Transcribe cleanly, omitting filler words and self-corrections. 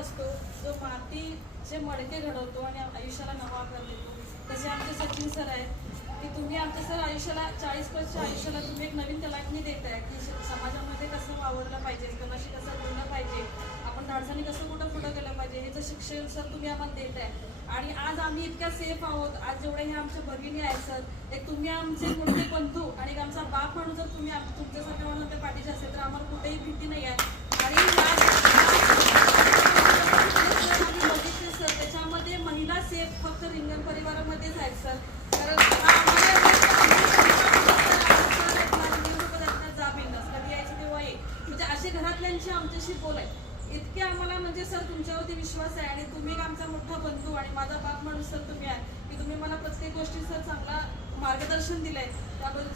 असतो जो मातीचे मडके घडवतो आणि आयुष्याला नवा आकार देतो, तसे आमचे सचिन सर आहेत की तुम्ही आमच्या सर आयुष्याला 40 वर्ष आयुष्याला तुम्ही एक नवीन कलाटणी देताय की समाजामध्ये कसं वावरलं पाहिजे, कोणाशी कसं बोललं पाहिजे, आपण धाडसाने कसं कुठं पुढं गेलं पाहिजे हे शिक्षण सर तुम्ही आम्हाला देताय. आणि आज आम्ही इतक्या सेफ आहोत. आज जेवढे हे आमच्या भगिनी आहेत सर, एक तुम्ही आमचे मोठे बंधू आणि एक आमचा बाप म्हणून जर तुम्ही तुमच्यासारख्या म्हणून आपल्या पाठीचे असेल तर आम्हाला कुठेही भीती नाही आहे. आणि आम्ही बघितले सर त्याच्यामध्ये महिला सेफ फक्त रिंगण परिवारामध्येच आहेत सर. कारण कधी यायचं तेव्हा ये म्हणजे असे घरातल्यांची आमच्याशी बोल आहे. इतके आम्हाला म्हणजे सर तुमच्यावरती विश्वास आहे आणि तुम्ही एक आमचा मोठा बंधू आणि माझा बाप म्हणून सर तुम्ही आहे की तुम्ही मला प्रत्येक गोष्टी सर चांगला मार्गदर्शन दिलंय त्याबद्दल